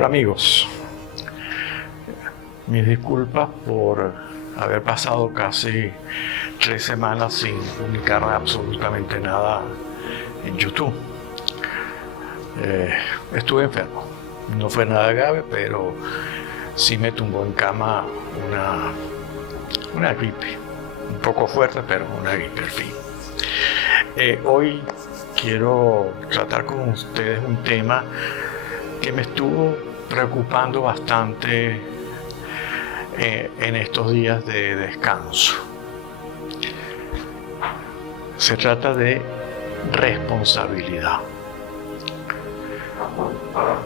Hola amigos, mis disculpas por haber pasado casi 3 semanas sin publicar absolutamente nada en YouTube. Estuve enfermo, no fue nada grave, pero sí me tumbó en cama una gripe, un poco fuerte, pero una gripe, al fin. Hoy quiero tratar con ustedes un tema que me estuvo preocupando bastante en estos días de descanso. Se trata de responsabilidad.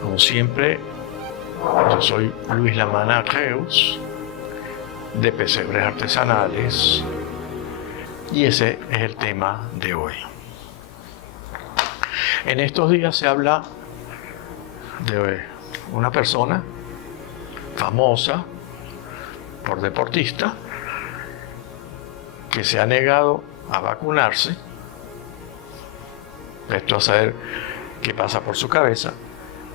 Como siempre, yo soy Luis Lamana Reus, de Pesebres Artesanales, y ese es el tema de hoy. En estos días se habla de una persona famosa por deportista que se ha negado a vacunarse. Esto a saber qué pasa por su cabeza,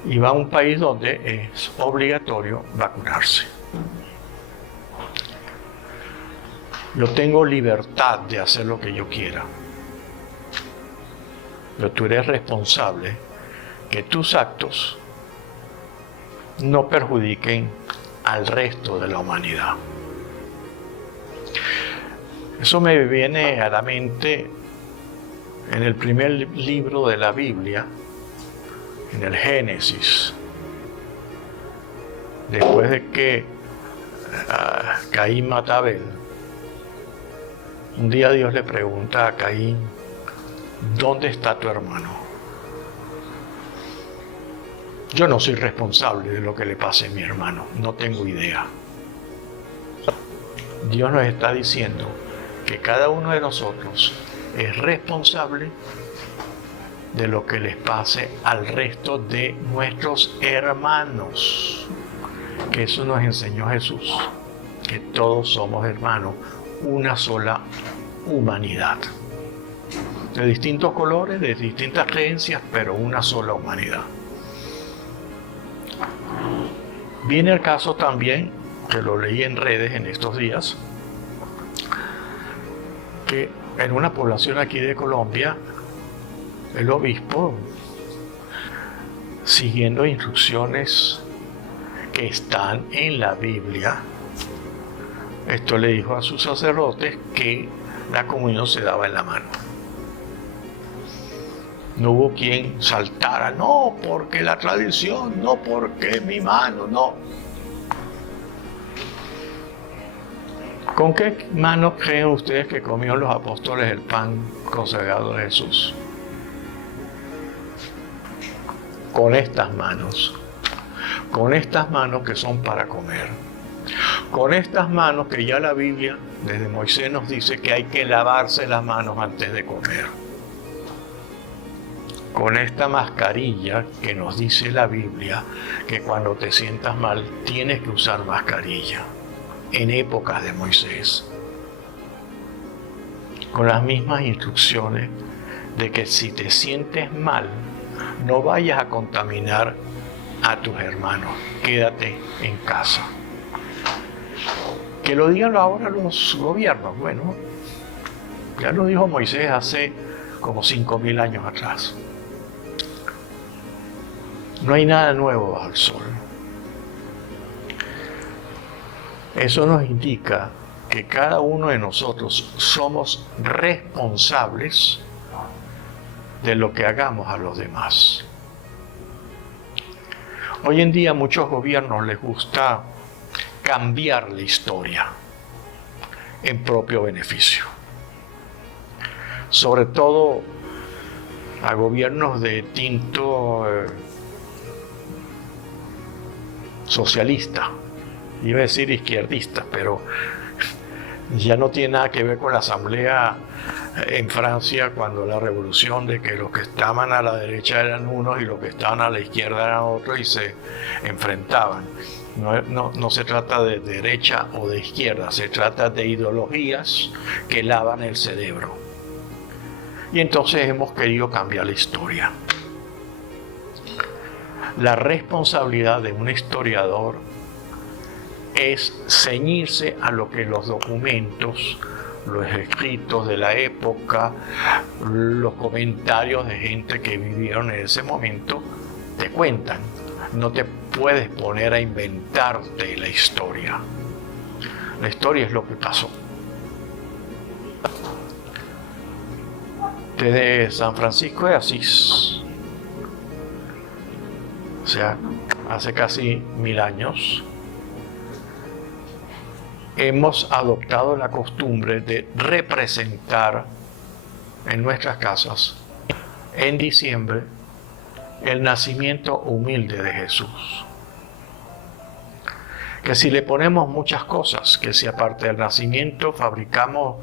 y va a un país donde es obligatorio vacunarse. Yo tengo libertad de hacer lo que yo quiera, pero tú eres responsable que tus actos no perjudiquen al resto de la humanidad. Eso me viene a la mente en el primer libro de la Biblia, en el Génesis, después de que Caín mata a Abel. Un día Dios le pregunta a Caín: ¿dónde está tu hermano? Yo no soy responsable de lo que le pase a mi hermano, no tengo idea. Dios nos está diciendo que cada uno de nosotros es responsable de lo que les pase al resto de nuestros hermanos. Que eso nos enseñó Jesús, que todos somos hermanos, una sola humanidad. De distintos colores, de distintas creencias, pero una sola humanidad. Viene el caso también, que lo leí en redes en estos días, que en una población aquí de Colombia, el obispo, siguiendo instrucciones que están en la Biblia, esto le dijo a sus sacerdotes que la comunión se daba en la mano. No hubo quien saltara: no, porque la tradición, no, porque mi mano, no. ¿Con qué manos creen ustedes que comieron los apóstoles el pan consagrado de Jesús? Con estas manos que son para comer. Con estas manos que ya la Biblia, desde Moisés, nos dice que hay que lavarse las manos antes de comer. Con esta mascarilla que nos dice la Biblia que cuando te sientas mal tienes que usar mascarilla, en épocas de Moisés. Con las mismas instrucciones de que si te sientes mal, no vayas a contaminar a tus hermanos, quédate en casa. Que lo digan ahora los gobiernos, bueno, ya lo dijo Moisés hace como 5.000 años atrás. No hay nada nuevo bajo el sol. Eso nos indica que cada uno de nosotros somos responsables de lo que hagamos a los demás. Hoy en día a muchos gobiernos les gusta cambiar la historia en propio beneficio. Sobre todo a gobiernos de tinto socialista, iba a decir izquierdista, pero ya no tiene nada que ver con la asamblea en Francia, cuando la revolución, de que los que estaban a la derecha eran unos y los que estaban a la izquierda eran otros y se enfrentaban. No se trata de derecha o de izquierda, se trata de ideologías que lavan el cerebro. Y entonces hemos querido cambiar la historia. La responsabilidad de un historiador es ceñirse a lo que los documentos, los escritos de la época, los comentarios de gente que vivieron en ese momento te cuentan. No te puedes poner a inventarte la historia. La historia es lo que pasó. Desde San Francisco de Asís, o sea, hace casi 1000 años, hemos adoptado la costumbre de representar en nuestras casas, en diciembre, el nacimiento humilde de Jesús. Que si le ponemos muchas cosas, que si aparte del nacimiento fabricamos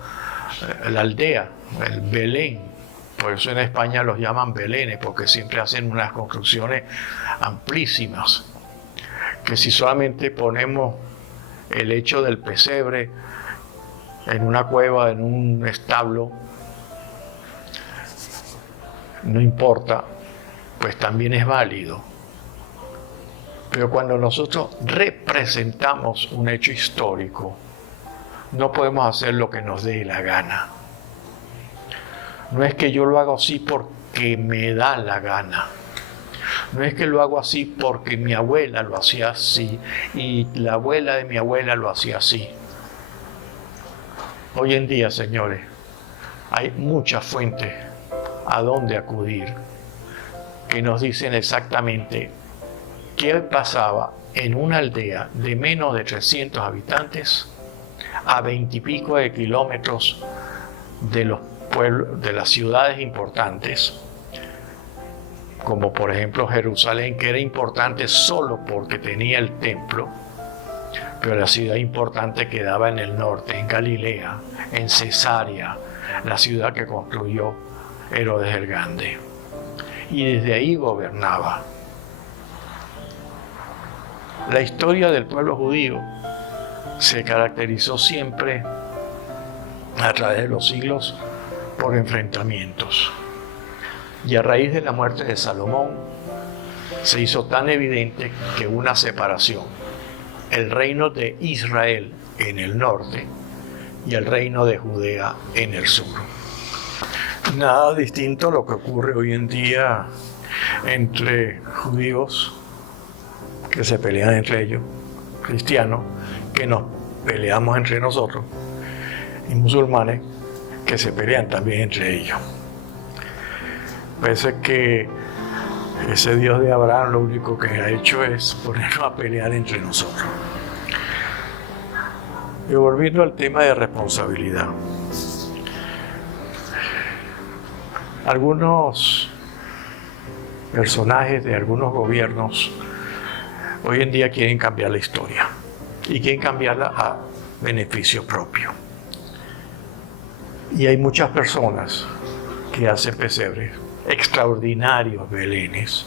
la aldea, el Belén, por eso en España los llaman belenes, porque siempre hacen unas construcciones amplísimas, que si solamente ponemos el hecho del pesebre en una cueva, en un establo, no importa, pues también es válido. Pero cuando nosotros representamos un hecho histórico, no podemos hacer lo que nos dé la gana. No es que yo lo hago así porque me da la gana. No es que lo hago así porque mi abuela lo hacía así y la abuela de mi abuela lo hacía así. Hoy en día, señores, hay muchas fuentes a donde acudir que nos dicen exactamente qué pasaba en una aldea de menos de 300 habitantes a 20 y pico de kilómetros de los pueblos, de las ciudades importantes, como por ejemplo Jerusalén, que era importante solo porque tenía el templo, pero la ciudad importante quedaba en el norte, en Galilea, en Cesarea, la ciudad que construyó Herodes el Grande. Y desde ahí gobernaba. La historia del pueblo judío se caracterizó siempre a través de los siglos por enfrentamientos. Y a raíz de la muerte de Salomón se hizo tan evidente que una separación, el reino de Israel en el norte y el reino de Judea en el sur. Nada distinto a lo que ocurre hoy en día entre judíos que se pelean entre ellos, cristianos que nos peleamos entre nosotros y musulmanes que se pelean también entre ellos. Parece que ese Dios de Abraham lo único que ha hecho es ponernos a pelear entre nosotros. Y volviendo al tema de responsabilidad. Algunos personajes de algunos gobiernos hoy en día quieren cambiar la historia y quieren cambiarla a beneficio propio. Y hay muchas personas que hacen pesebres, extraordinarios belenes,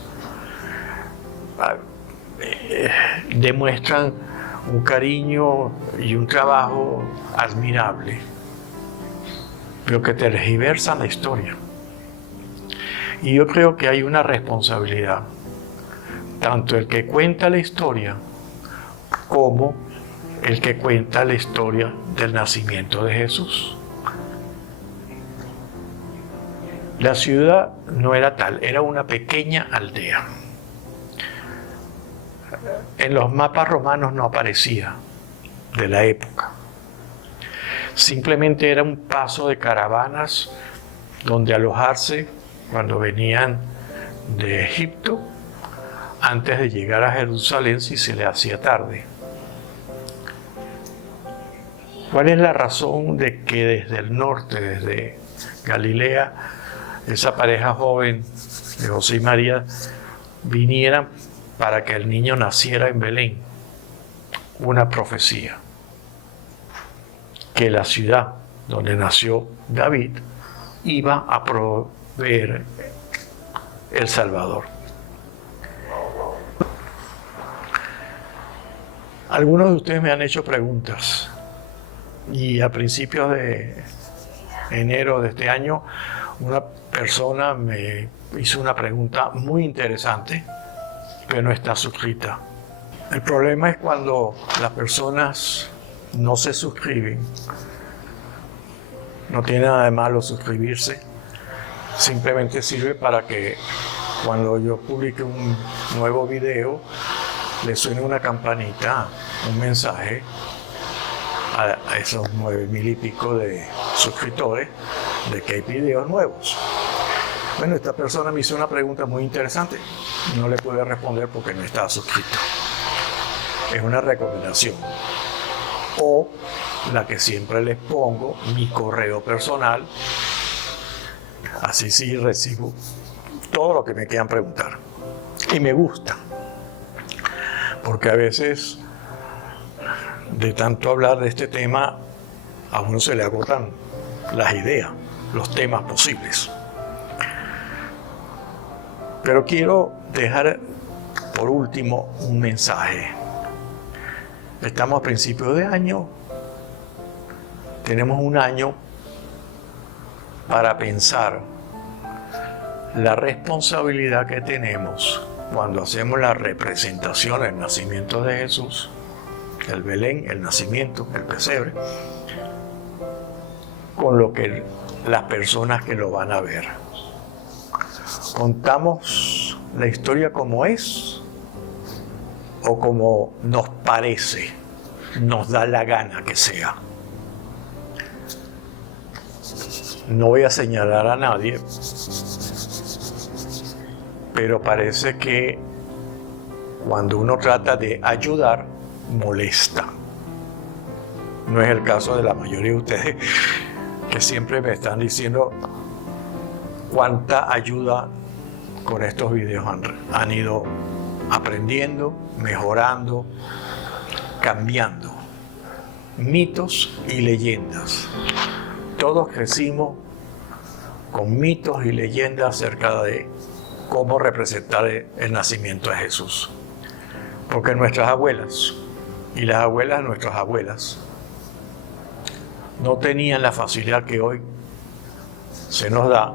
demuestran un cariño y un trabajo admirable, pero que tergiversan la historia. Y yo creo que hay una responsabilidad, tanto el que cuenta la historia como el que cuenta la historia del nacimiento de Jesús. La ciudad no era tal, era una pequeña aldea. En los mapas romanos no aparecía de la época. Simplemente era un paso de caravanas donde alojarse cuando venían de Egipto antes de llegar a Jerusalén si se le hacía tarde. ¿Cuál es la razón de que desde el norte, desde Galilea, esa pareja joven de José y María vinieran para que el niño naciera en Belén? Una profecía, que la ciudad donde nació David iba a proveer el Salvador. Algunos de ustedes me han hecho preguntas y a principios de enero de este año una persona me hizo una pregunta muy interesante pero no está suscrita. El problema es cuando las personas no se suscriben. No tiene nada de malo suscribirse. Simplemente sirve para que cuando yo publique un nuevo video, le suene una campanita, un mensaje a esos 9,000 y pico de suscriptores de que hay videos nuevos. Bueno, esta persona me hizo una pregunta muy interesante. No le pude responder porque no estaba suscrito. Es una recomendación. O la que siempre les pongo, mi correo personal. Así sí recibo todo lo que me quieran preguntar. Y me gusta. Porque a veces, de tanto hablar de este tema, a uno se le agotan las ideas, los temas posibles. Pero quiero dejar por último un mensaje. Estamos a principios de año. Tenemos un año para pensar la responsabilidad que tenemos cuando hacemos la representación del nacimiento de Jesús, el Belén, el nacimiento, el pesebre, con lo que las personas que lo van a ver. ¿Contamos la historia como es o como nos parece, nos da la gana que sea? No voy a señalar a nadie, pero parece que cuando uno trata de ayudar, molesta. No es el caso de la mayoría de ustedes, que siempre me están diciendo cuánta ayuda con estos videos han ido aprendiendo, mejorando, cambiando. Mitos y leyendas. Todos crecimos con mitos y leyendas acerca de cómo representar el nacimiento de Jesús. Porque nuestras abuelas y las abuelas de nuestras abuelas no tenían la facilidad que hoy se nos da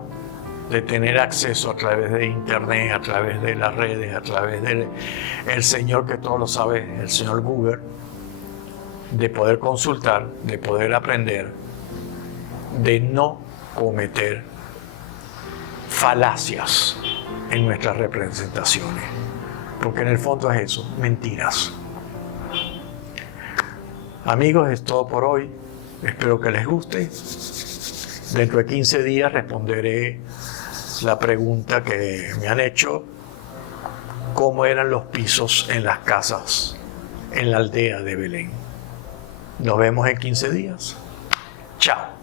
de tener acceso a través de internet, a través de las redes, a través del señor que todo lo sabe, el señor Google, de poder consultar, de poder aprender, de no cometer falacias en nuestras representaciones, porque en el fondo es eso, mentiras. Amigos, es todo por hoy. Espero que les guste. Dentro de 15 días responderé la pregunta que me han hecho: ¿cómo eran los pisos en las casas en la aldea de Belén? Nos vemos en 15 días. Chao.